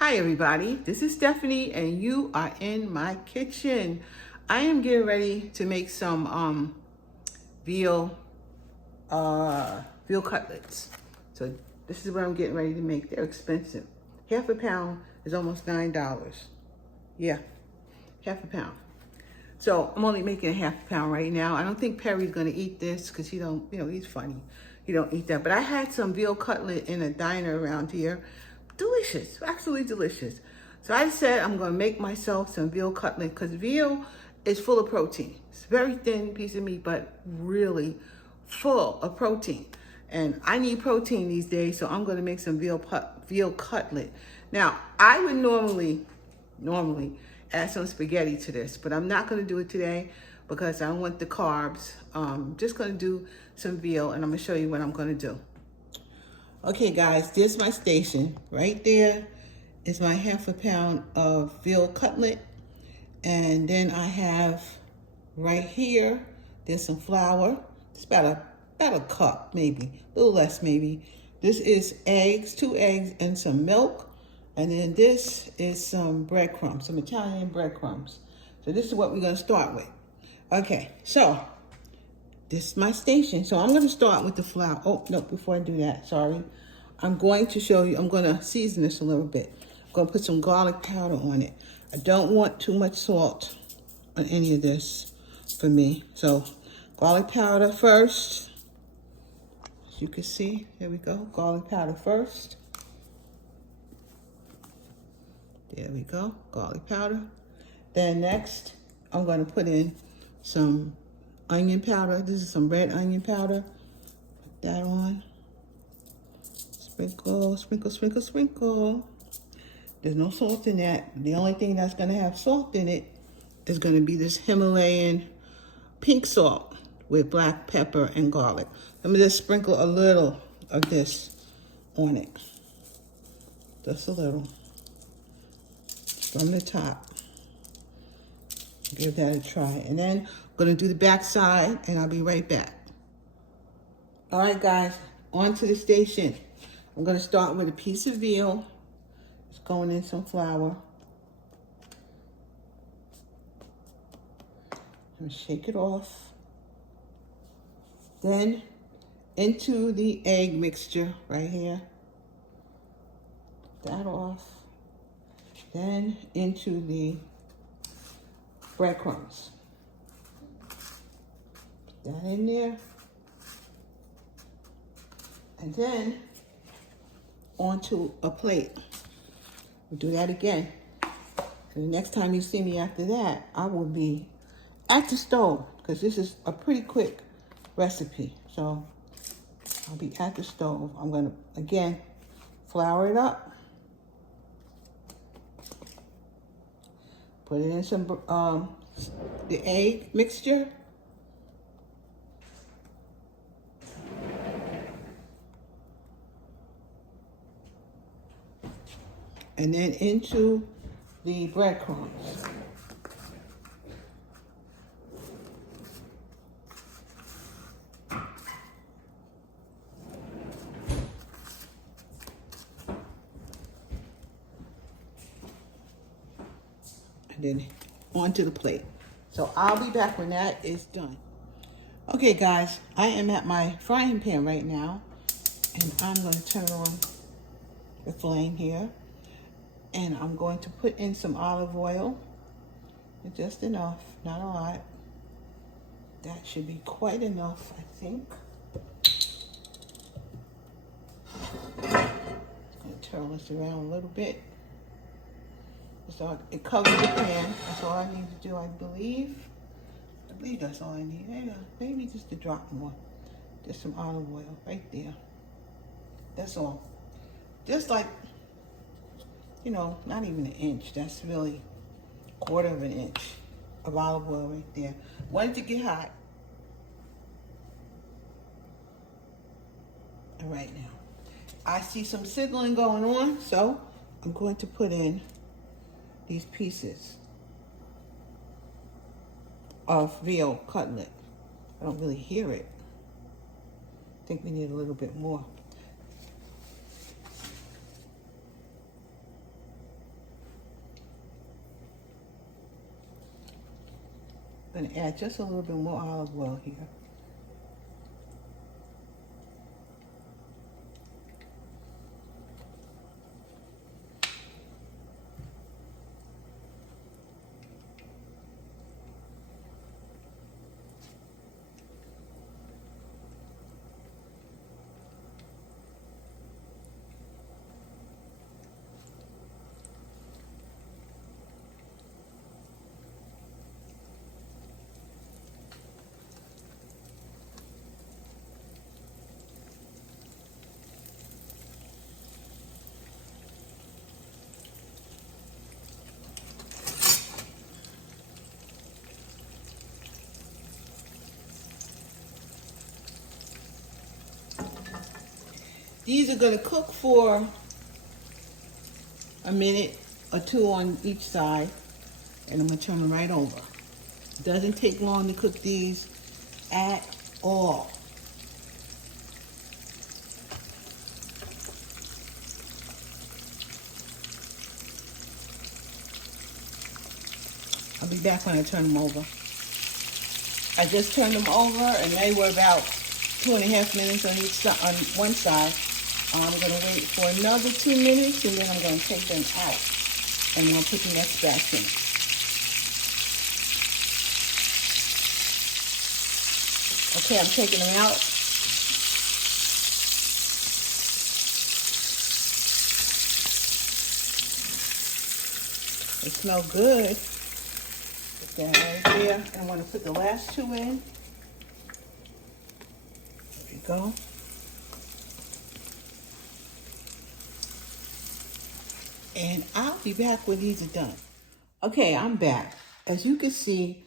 Hi everybody, this is Stephanie and you are in my kitchen. I am getting ready to make some veal veal cutlets. So this is what I'm getting ready to make. They're expensive. Half a pound is almost $9. Yeah, half a pound. So I'm only making a half a pound right now. I don't think Perry's gonna eat this because he don't, he's funny. He don't eat that. But I had some veal cutlet in a diner around here. Delicious, absolutely delicious. So I said I'm gonna make myself some veal cutlet because veal is full of protein. It's a very thin piece of meat, but really full of protein. And I need protein these days, so I'm gonna make some veal cutlet. Now, I would normally add some spaghetti to this, but I'm not gonna do it today because I don't want the carbs. Just gonna do some veal and I'm gonna show you what I'm gonna do. Okay guys, there's my station. Right there is my half a pound of veal cutlet. And then I have right here, there's some flour. It's about a cup, maybe, a little less maybe. This is eggs, 2 eggs and some milk. And then this is some breadcrumbs, some Italian breadcrumbs. So this is what we're gonna start with. Okay, so this is my station. So I'm gonna start with the flour. Oh, no, before I do that, sorry. I'm going to show you, I'm gonna season this a little bit. I'm gonna put some garlic powder on it. I don't want too much salt on any of this for me. So garlic powder first. As you can see, here we go, garlic powder first. There we go, garlic powder. Then next, I'm gonna put in some onion powder. This is some red onion powder. Put that on. Sprinkle, sprinkle, sprinkle, sprinkle. There's no salt in that. The only thing that's gonna have salt in it is gonna be this Himalayan pink salt with black pepper and garlic. Let me just sprinkle a little of this on it. Just a little. From the top. Give that a try. And then I'm gonna do the back side and I'll be right back. All right guys, on to the station. I'm gonna start with a piece of veal. It's going in some flour. I'm gonna shake it off. Then into the egg mixture right here. Put that off. Then into the breadcrumbs. Put that in there. And then onto a plate. We'll do that again. And the next time you see me after that, I will be at the stove because this is a pretty quick recipe. So I'll be at the stove. I'm gonna, again, flour it up. Put it in some, the egg mixture. And then into the breadcrumbs. And then onto the plate. So I'll be back when that is done. Okay guys, I am at my frying pan right now. And I'm gonna turn on the flame here. And I'm going to put in some olive oil, just enough, not a lot. That should be quite enough, I think. I'm going to turn this around a little bit. So it covers the pan. That's all I need to do, I believe. I believe that's all I need. Maybe just a drop more. Just some olive oil right there. That's all. Just like, not even an inch. That's really a quarter of an inch of olive oil right there. Want it to get hot. And right now, I see some sizzling going on, so I'm going to put in these pieces of veal cutlet. I don't really hear it. I think we need a little bit more. I'm gonna add just a little bit more olive oil here. These are gonna cook for a minute or two on each side, and I'm gonna turn them right over. It doesn't take long to cook these at all. I'll be back when I turn them over. I just turned them over, and they were about 2.5 minutes on each side, on one side. I'm gonna wait for another 2 minutes, and then I'm gonna take them out, and I'm gonna put the next batch in. Okay, I'm taking them out. They smell good. Put that right there. And I'm gonna put the last two in. There we go. And I'll be back when these are done. Okay, I'm back. As you can see,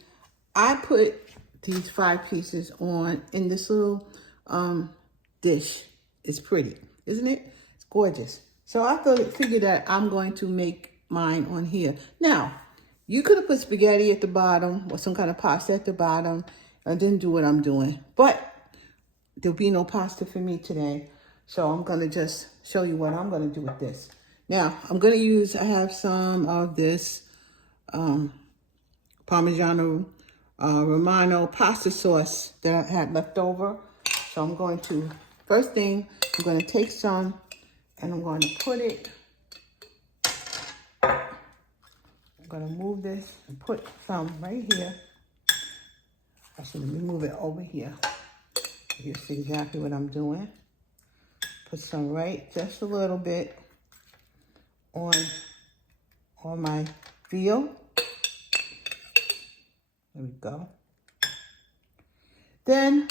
I put these 5 pieces on in this little dish. It's pretty, isn't it? It's gorgeous. So I figured that I'm going to make mine on here. Now, you could have put spaghetti at the bottom or some kind of pasta at the bottom. I didn't do what I'm doing, but there'll be no pasta for me today. So I'm gonna just show you what I'm gonna do with this. Now, I have some of this Parmigiano Romano pasta sauce that I had left over. So I'm going to, first thing, I'm going to take some and I'm going to put it, I'm going to move this and put some right here. Actually, let me move it over here. You see exactly what I'm doing. Put some right, just a little bit on my veal. There we go. Then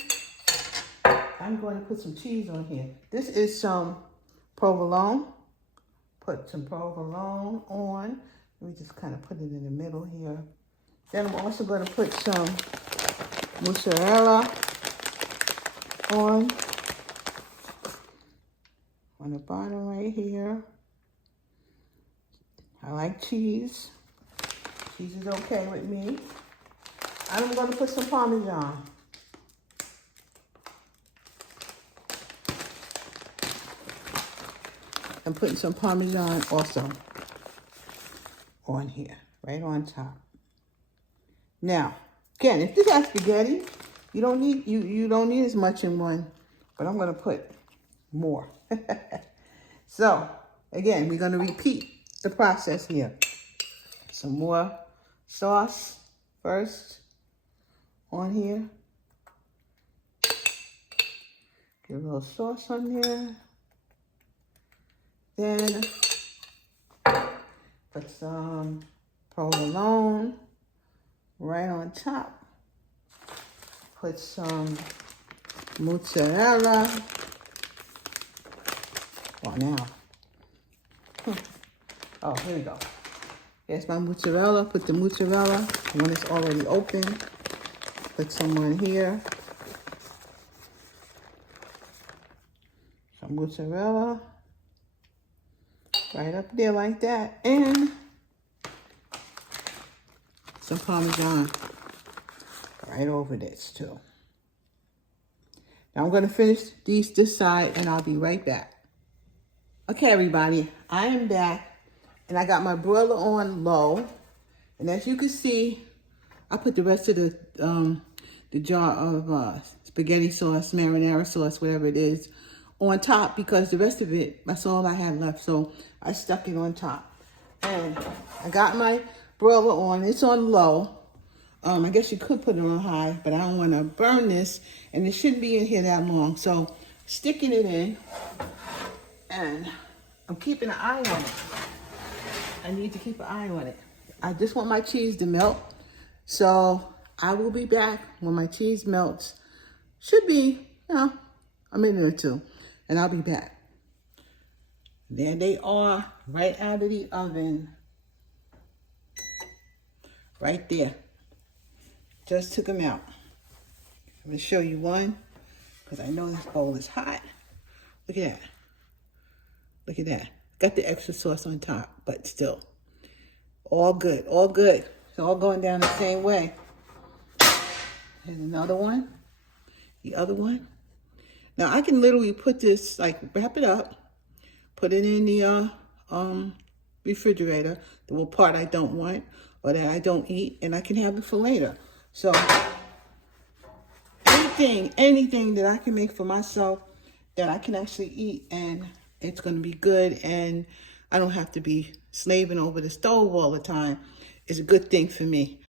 I'm going to put some cheese on here. This is some provolone. Put some provolone on. Let me just kind of put it in the middle here. Then I'm also going to put some mozzarella on the bottom right here. I like cheese. Cheese is okay with me. I'm going to put some Parmesan. I'm putting some Parmesan also on here, right on top. Now, again, if this has spaghetti, you don't need as much in one, but I'm going to put more. So, again, we're going to repeat the process here. Some more sauce first on here. Get a little sauce on there. Then put some provolone right on top. Put some mozzarella. Oh, now. Oh, here we go. Here's my mozzarella. Put the mozzarella when it's already open. Put some on here. Some mozzarella. Right up there like that. And some Parmesan right over this too. Now I'm going to finish this side and I'll be right back. Okay, everybody, I am back and I got my broiler on low. And as you can see, I put the rest of the jar of spaghetti sauce, marinara sauce, whatever it is, on top because the rest of it, that's all I had left. So I stuck it on top. And I got my broiler on. It's on low. I guess you could put it on high, but I don't want to burn this. And it shouldn't be in here that long. So sticking it in. And I'm keeping an eye on it. I need to keep an eye on it. I just want my cheese to melt. So I will be back when my cheese melts. Should be, a minute or two. And I'll be back. There they are, right out of the oven. Right there. Just took them out. I'm going to show you one, because I know this bowl is hot. Look at that. Look at that. Got the extra sauce on top, but still. All good, all good. It's all going down the same way. Here's another one. The other one. Now, I can literally put this, like, wrap it up. Put it in the refrigerator, the little part I don't want or that I don't eat, and I can have it for later. So anything that I can make for myself that I can actually eat and it's going to be good and I don't have to be slaving over the stove all the time is a good thing for me.